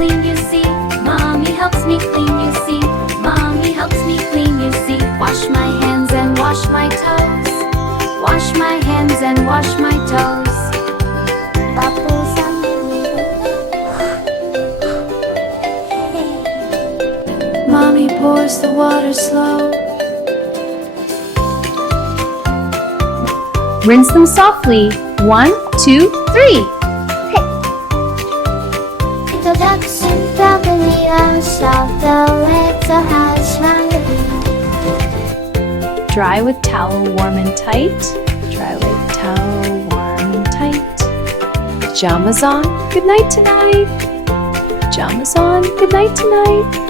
clean, you see. Mommy helps me clean, you see. Mommy helps me clean, you see. Wash my hands and wash my toes. Wash my hands and wash my toes. Bubbles on the river. Mommy pours the water slow. Rinse them softly. 1, 2, 3. The ducks in properly unsolved. The little house round the bend. Dry with towel warm and tight. Dry with towel warm and tight. Pajamas on. Good night tonight. Pajamas on. Good night tonight.